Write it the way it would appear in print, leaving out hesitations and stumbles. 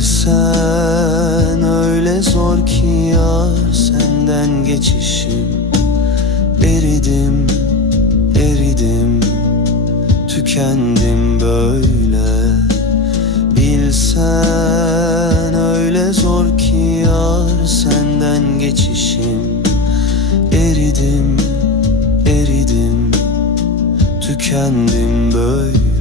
Bilsen öyle zor ki yar senden geçişim. Eridim, eridim, tükendim böyle. Bilsen öyle zor ki yar senden geçişim. Eridim, eridim, tükendim böyle.